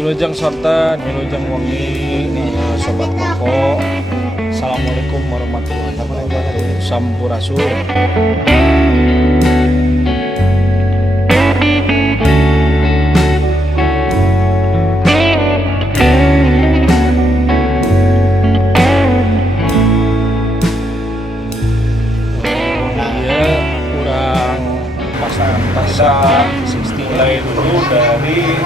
Wilujeng Sorten, Wilujeng Wangi, Sobat Koko. Assalamualaikum warahmatullahi wabarakatuh. Sampurasun. Pasang 60 mulai dulu dari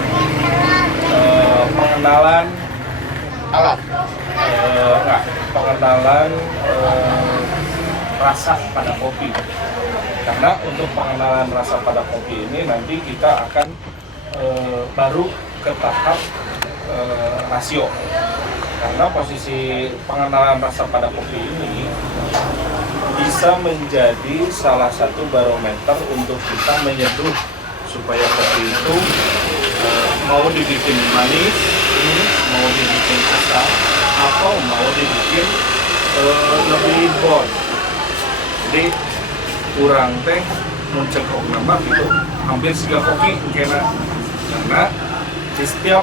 pengenalan alat, pengenalan rasa pada kopi. Karena untuk pengenalan rasa pada kopi ini nanti kita akan baru ke tahap rasio. Karena posisi pengenalan rasa pada kopi ini bisa menjadi salah satu barometer untuk kita menyeduh supaya kopi itu mau dibikin manis, mau dibikin asam, atau mau dibikin lebih bon. Jadi kurang teh muncul nama gitu, hampir siga kopi karena di setiap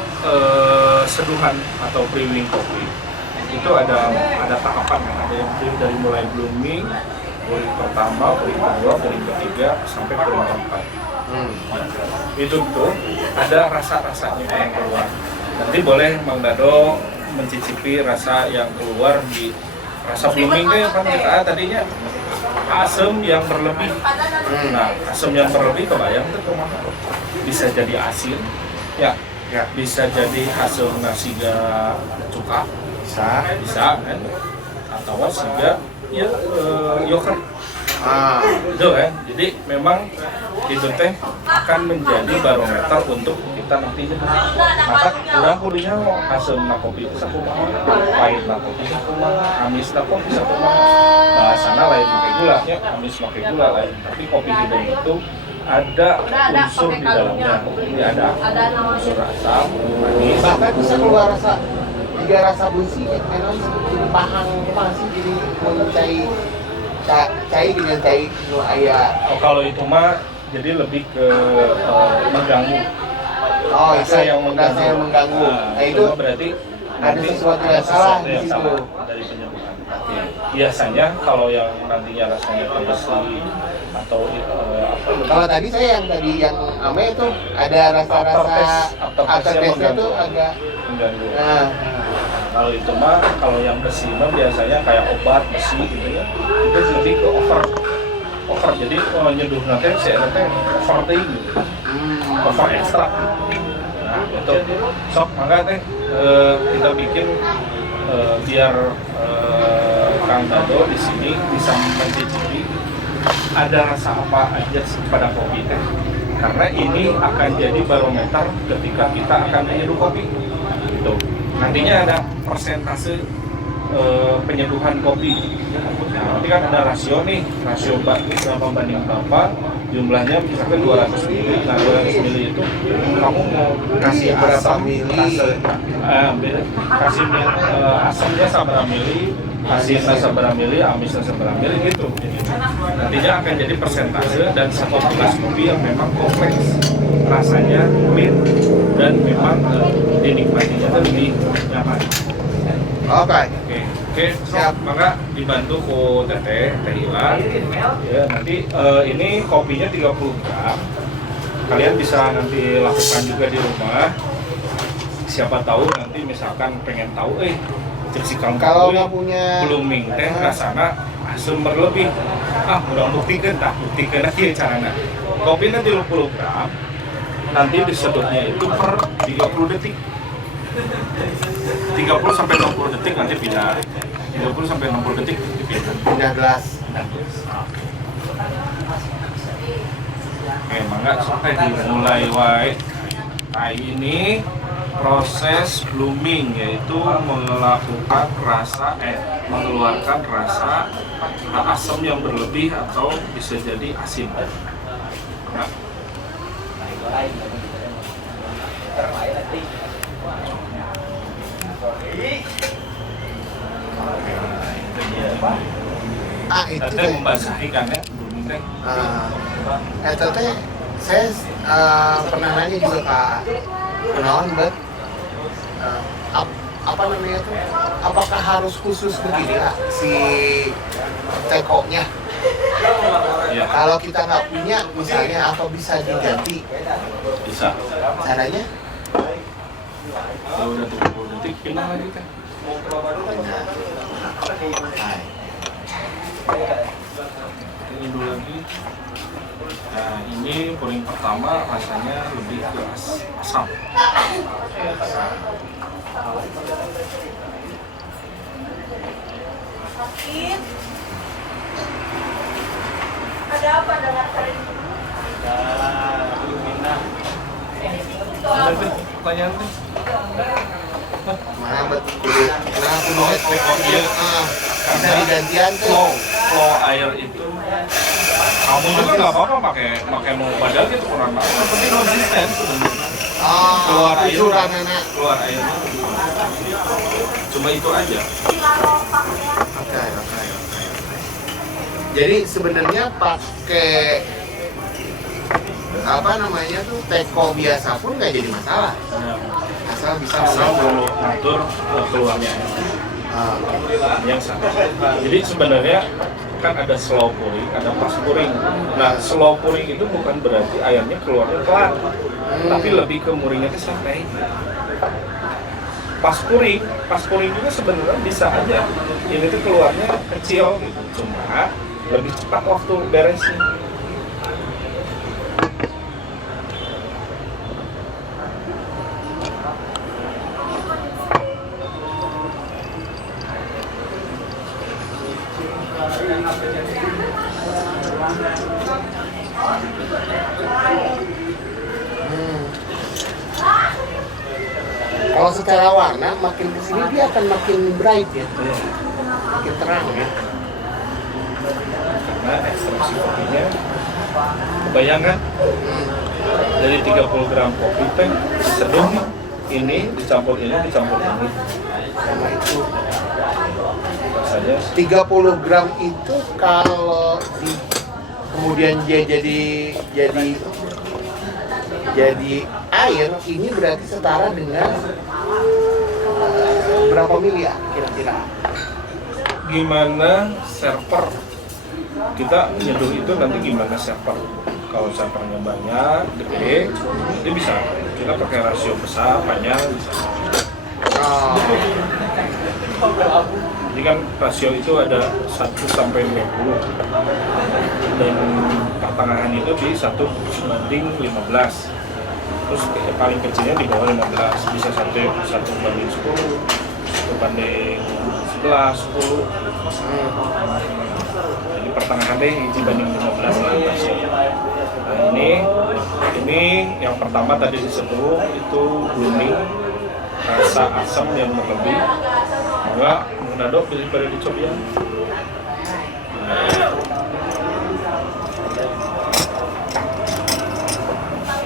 seduhan atau brewing kopi itu ada tahapan, ada yang dari mulai blooming, brewing pertama, brewing kedua, brewing ketiga sampai brewing keempat. Itu tuh ada rasa-rasanya yang keluar. Nanti boleh Mang Dado mencicipi rasa yang keluar di rasa blooming deh, kan tadinya asam yang berlebih. Nah, asam yang berlebih kebayang tuh kemana? Bisa jadi asin, ya. Bisa jadi hasil nasiga cuka, bisa kan, atau sehingga ya yogurt. Itu kan, jadi memang itu teh akan menjadi barometer untuk kita nantinya. Maka kurang kudunya hasil kopi itu sakumaha, pahit kopi sakumaha, amis kopi sakumaha. Bahasana lain pakai gula, ya amis pakai gula lain. Tapi kopi hidung itu ada unsur di dalamnya, jadi ada unsur asam, manis. bahkan bisa keluar rasa tiga rasa busi, memang jadi pahang masih jadi cai dengan cai itu ayah. Oh, kalau itu mah jadi lebih ke mengganggu. Oh, itu yang mengganggu. Nah, itu berarti ada sesuatu yang salah di situ. Dari penyembuhan. Biasanya kalau yang nantinya rasanya terbersih atau Kalau tadi saya yang ame itu ada rasa-rasa aftertaste-nya itu agak mengganggu. Nah, kalau itu mah kalau yang bersih mah biasanya kayak obat besi gitu ya. Itu lebih ke over jadi nyeduh nanti saya nanti overting gitu. Over extra. Nah, itu sok mangga teh kita bikin biar Kang Dado di sini bisa mencicipi ada rasa apa aja pada kopi teh. Karena ini akan jadi barometer ketika kita akan menyeduh kopi. Gitu. Nantinya ada persentase penyeduhan kopi. Nah, nanti kan ada rasio nih, rasio berapa banding berapa, jumlahnya misalkan 200 ml. Nah, 200 ml itu kamu mau kasih berapa asam, mili? kasih asamnya seberapa mili, asinnya seberapa mili, amisnya seberapa mili gitu. Nantinya akan jadi persentase dan satu gelas kopi yang memang kompleks, rasanya clean dan memang dinikmatinya lebih nyaman. Oke, siap. Maka dibantu ku Teh Ilan. Ya, nanti ini kopinya 30 gram. Kalian bisa nanti lakukan juga di rumah. Siapa tahu nanti misalkan pengen tahu cek kalau nggak punya blooming teh rasana asam berlebih. Udah buktikan lagi caranya. Kopinya 30 gram. Nanti disedotnya itu per 30 detik. 30 sampai 60 detik nanti pindah. 30 sampai 60 detik pindah gelas. Oke, mangga sampai dimulai wae. Nah, ini proses blooming, yaitu melakukan mengeluarkan rasa asam yang berlebih atau bisa jadi asin. Nah, Itu teh membasahi kan ya, blooming teh. Itu teh saya pernah nanya juga ke kenalan bet apa namanya tuh? Apakah harus khusus begini lah si tekonya? Ya, Kalau kita nggak punya, misalnya apa bisa diganti? bisa. Caranya? Kalau udah 30 detik, pindah lagi kan. Ini dulu lagi. Nah, ini puring pertama rasanya lebih ke asam. Ada apa dengan kalian? Pertanyaan tuh. Mana betul? Nah, kudunya Iya. bisa digantian Flow tuh. air itu kamu juga nggak apa-apa pakai mau badal gitu kurang apa. Yang penting konsisten sebenarnya. Keluar air, cucuran anak. keluar airnya. Cuma itu aja. Oke. Jadi sebenarnya pakai apa namanya tuh teko biasa pun nggak jadi masalah. Asal bisa Asal mengatur. mengatur keluarnya air. Ah, Yang sama. Jadi sebenarnya kan ada slow pouring, ada fast pouring. Nah, slow pouring itu bukan berarti airnya keluarnya pelan, tapi lebih ke muringnya itu santai. Fast pouring juga sebenarnya bisa aja. Ini tuh keluarnya kecil gitu, cuma lebih cepat waktu beresnya. Kalau secara warna makin kesini dia akan makin bright ya, makin terang ya. Karena ekstraksi kopinya, kebayangkan dari 30 gram kopi teh seduh nih, ini dicampur ini Sama itu rasanya 30 gram itu kalau kemudian dia jadi air, ini berarti setara dengan berapa mili ya kira-kira? gimana server kita nyeduh itu nanti gimana server. Kalau servernya banyak gede dia bisa kita pakai rasio besar panjang bisa. Oh, Jadi kan rasio itu ada 1 sampai 50 dan pertengahan itu di 1:15. Terus yang paling kecilnya di bawah 15, bisa 1:10, 1:11, 10. Jadi pertengahan deh hiji banding 15 lah rasio. Nah ini yang pertama tadi disebut itu blooming, rasa asam yang berlebih. Enggak, menado pilih pada dicobian.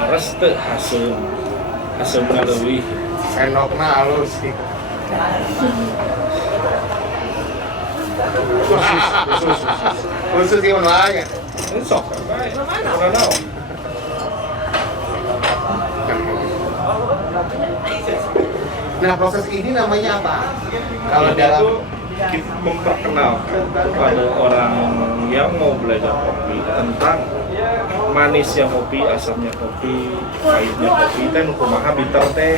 Res teu haseumna leuwih. sendoknya halus sih. Khusus sih menolaknya. Ini sok kan bae. Ora naon. Nah, proses ini namanya apa? Kalau Ini dalam tuh kita memperkenalkan kepada orang yang mau belajar kopi tentang manisnya kopi, asamnya kopi, pahitnya kopi, teh nu kumaha bitter teh.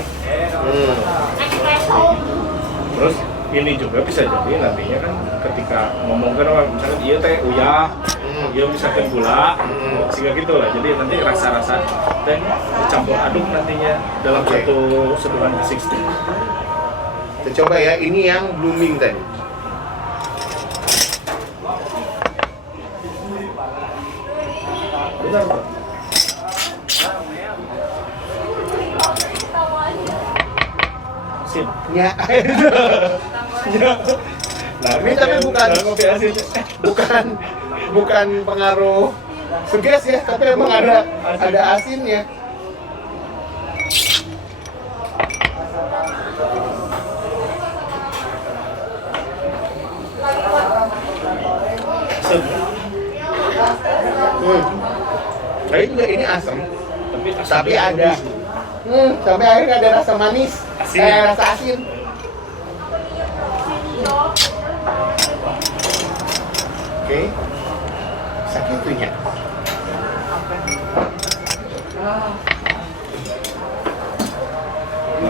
Terus ini juga bisa jadi nantinya kan ketika ngomongkan misalnya iya teh uyah, iya misalkan gula, sehingga gitu lah. Jadi nanti rasa-rasa teh dicampur aduk nantinya dalam Oke. satu seduhan V60. kita coba ya, ini yang blooming tadi. Benar, Pak. Sip. Ya. Nah, Ini tapi bukan- kopi asin. bukan pengaruh suges ya, tapi emang ada asinnya. Sip. Tapi juga ini asam, Tapi tapi asamnya ada, lebih. sampai akhirnya ada rasa manis. Asin. Rasa asin. Oke. Sakitunya. Nah,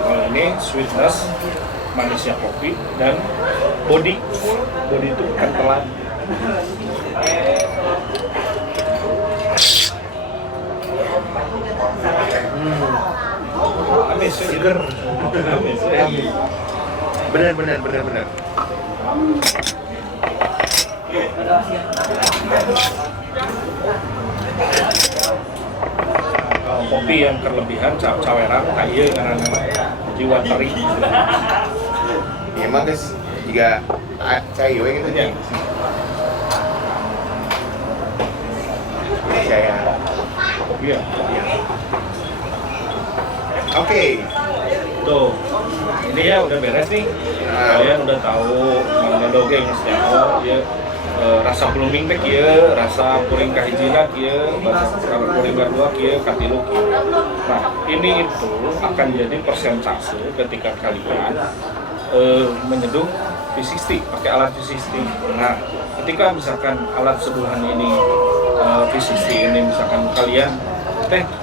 kalau ini sweetness, manisnya kopi dan body itu kentelan. Amis, seger. Amis, Benar. Kalau kopi yang kelebihan, caweran, kayu, jiwa teri. Ya emang guys, jika cair gitu Ya. saya. Iya. Oke. Tuh, ini ya udah beres nih. Kalian udah tahu mana dogeng setiap ya rasa blooming teh kieu, rasa puring kahijina kieu, rasa puring kedua kieu, katilu kieu. Nah, ini itu akan jadi persentase ketika kalian menyeduh V60 pakai alat V60. Nah, ketika misalkan alat seduhan ini V60 ini misalkan kalian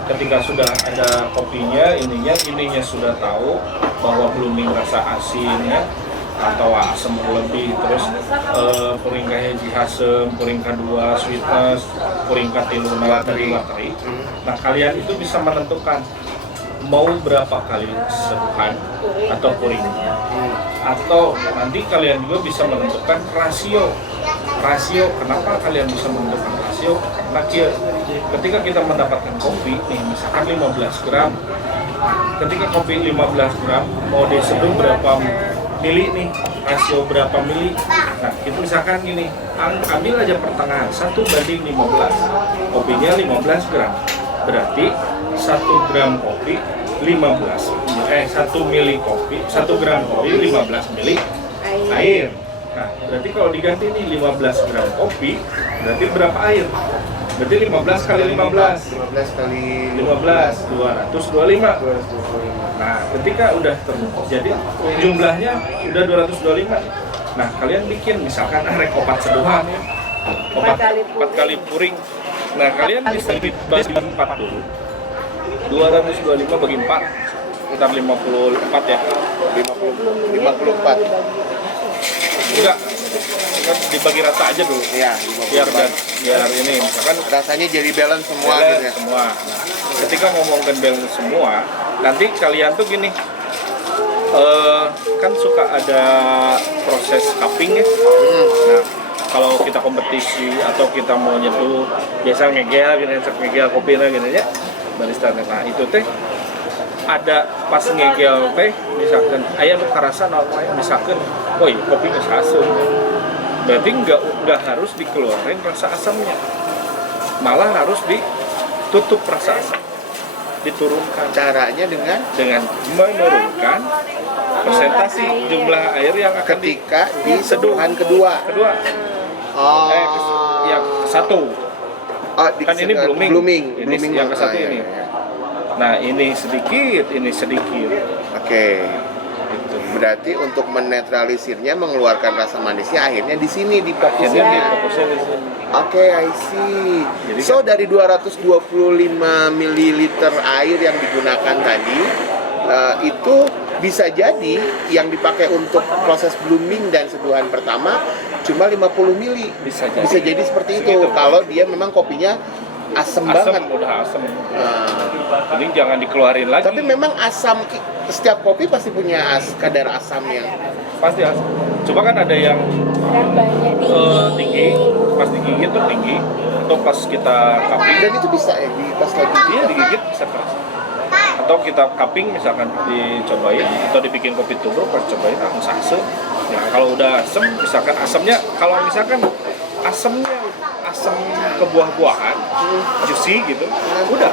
ketika sudah ada kopinya ininya sudah tahu bahwa blooming rasa asinnya atau asam lebih, terus puring kahiji asam, puring kedua sweetness, puring katilu wateri. Nah, kalian itu bisa menentukan mau berapa kali seduhan atau puring, atau nanti kalian juga bisa menentukan rasio. Kenapa kalian bisa menentukan rasio? Karena ketika kita mendapatkan kopi nih misalkan 15 gram, ketika kopi 15 gram mau diseduh berapa mili nih, rasio berapa mili. Nah, itu misalkan gini, ambil aja pertengahan 1:15, kopinya 15 gram, berarti 1 gram kopi 1 mili kopi, 1 gram kopi 15 mili air. Nah, berarti kalau diganti nih 15 gram kopi, berarti berapa air? Berarti 15 kali 15. 15 kali 15, 225. Nah, ketika udah terjadi jumlahnya udah 225. Nah, kalian bikin misalkan opat seduhan ya. Opat 4 kali puring. Nah, kalian bisa bagi 4 dulu. 225 bagi 4 sekitar 54 ya. 54. Enggak, dibagi rata aja dulu. Iya, biar ini misalkan rasanya jadi balance semua balance gitu ya. semua. Nah, ketika ngomongin balance semua, nanti kalian tuh gini, kan suka ada proses cupping ya. Nah, kalau kita kompetisi atau kita mau nyeduh, biasa ngegel kopi lah gini ya, barista. Nah, itu teh ada pas ngegel teh, misalkan ayam karasa namanya, misalkan, woi kopi nggak asam, berarti nggak harus dikeluarin rasa asamnya, malah harus ditutup rasa asam, diturunkan. Caranya dengan Menurunkan presentasi jumlah air yang akan ketika di seduhan kedua. Oh. Yang satu. Kan ini blooming. Ini yang ke satu ini. Ya. Nah, ini sedikit. Oke. Gitu. Berarti untuk menetralisirnya, mengeluarkan rasa manisnya akhirnya di sini di Akhirnya fokusnya. fokusnya di sini. Oke, I see. Jadi So dari 225 ml air yang digunakan tadi, itu bisa jadi yang dipakai untuk proses blooming dan seduhan pertama cuma 50 ml. Bisa jadi seperti itu. Segitu. Kalau dia memang kopinya asam banget. Udah asam. Nah, Jadi jangan dikeluarin lagi. tapi memang asam, setiap kopi pasti punya kadar asam yang Pasti asam. Coba kan ada yang tinggi, pas digigit tuh tinggi, atau pas kita cupping, dan itu bisa ya pas lagi. dia digigit bisa keras. Atau kita cupping misalkan dicobain atau dibikin kopi tubruk, pas cobain asam. Ya kalau udah asam, misalkan asamnya, kalau misalkan asamnya asam ke buah-buahan, juicy gitu, udah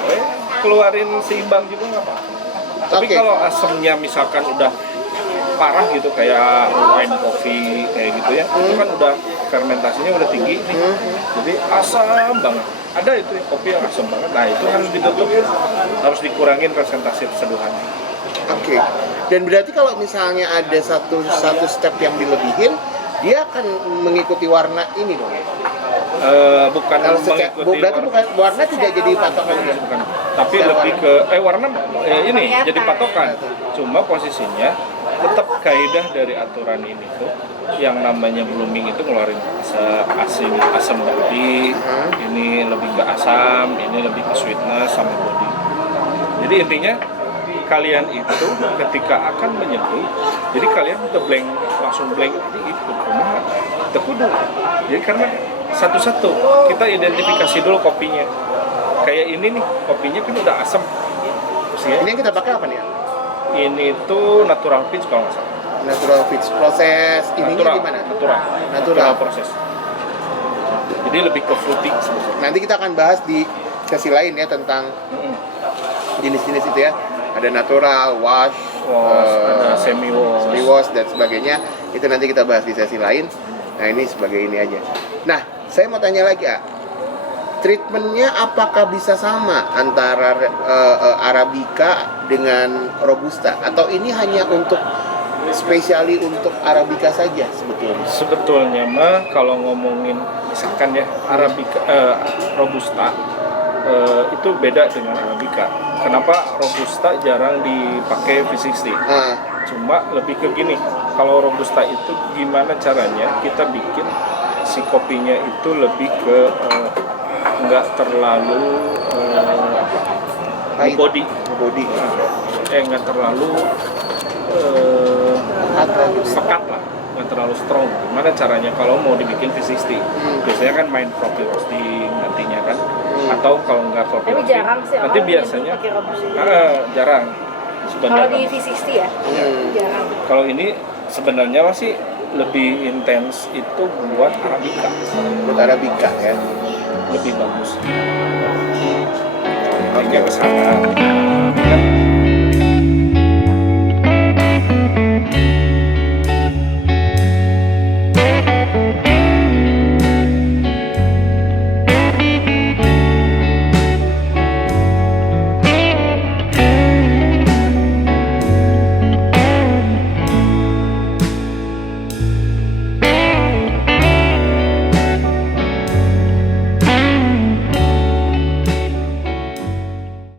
keluarin seimbang juga nggak apa-apa. Tapi Oke. kalau asamnya misalkan udah parah gitu kayak wine coffee kayak gitu ya, itu kan udah fermentasinya udah tinggi nih, jadi asam banget. Ada itu kopi yang asam banget, nah itu harus ditutup, harus dikurangin presentasi seduhannya. Oke. Dan berarti kalau misalnya ada satu step yang dilebihin, dia akan mengikuti warna ini dong. Bukan Kalau mengikuti berarti bukan warna tidak jadi patokan ya? bukan. Tapi lebih ke warna ini jadi patokan. Cuma posisinya tetap kaidah dari aturan ini tuh yang namanya blooming itu ngeluarin asam body, ini lebih ke asam, ini lebih ke sweetness sama body. Jadi intinya kalian itu ketika akan menyeduh, jadi kalian udah langsung blank itu kumaha teu kudu. Jadi karena satu-satu kita identifikasi dulu kopinya. Kayak ini nih, kopinya kan udah asam. Ini yang kita pakai apa nih? Ini tuh natural peach kalau nggak salah. Natural peach. Proses ininya gimana? Natural proses. Jadi lebih ke fruity sebetulnya. Nanti kita akan bahas di sesi lain ya tentang jenis-jenis itu ya. Ada natural, wash, Ada semi wash. dan sebagainya. Itu nanti kita bahas di sesi lain. Nah ini sebagai ini aja. Nah saya mau tanya lagi ya. Treatmentnya apakah bisa sama antara Arabica dengan Robusta? Atau ini hanya untuk spesiali untuk Arabica saja sebetulnya? Sebetulnya mah kalau ngomongin misalkan ya Arabica, Robusta itu beda dengan Arabica. Kenapa Robusta jarang dipakai V60? Cuma lebih ke gini, kalau Robusta itu gimana caranya kita bikin si kopinya itu lebih ke nggak terlalu body, nggak terlalu pekat lah, nggak terlalu strong. Gimana caranya kalau mau dibikin V60? Biasanya kan main profile roasting nantinya kan, atau kalau nggak profile Tapi roasting, jarang sih nanti orang biasanya pakai Robusta. jarang. Kalau di V60 ya, jarang. Kalau ini sebenarnya masih lebih intens itu buat Arabica. Buat Arabica ya. Lebih bagus. Intinya ke sana. Kan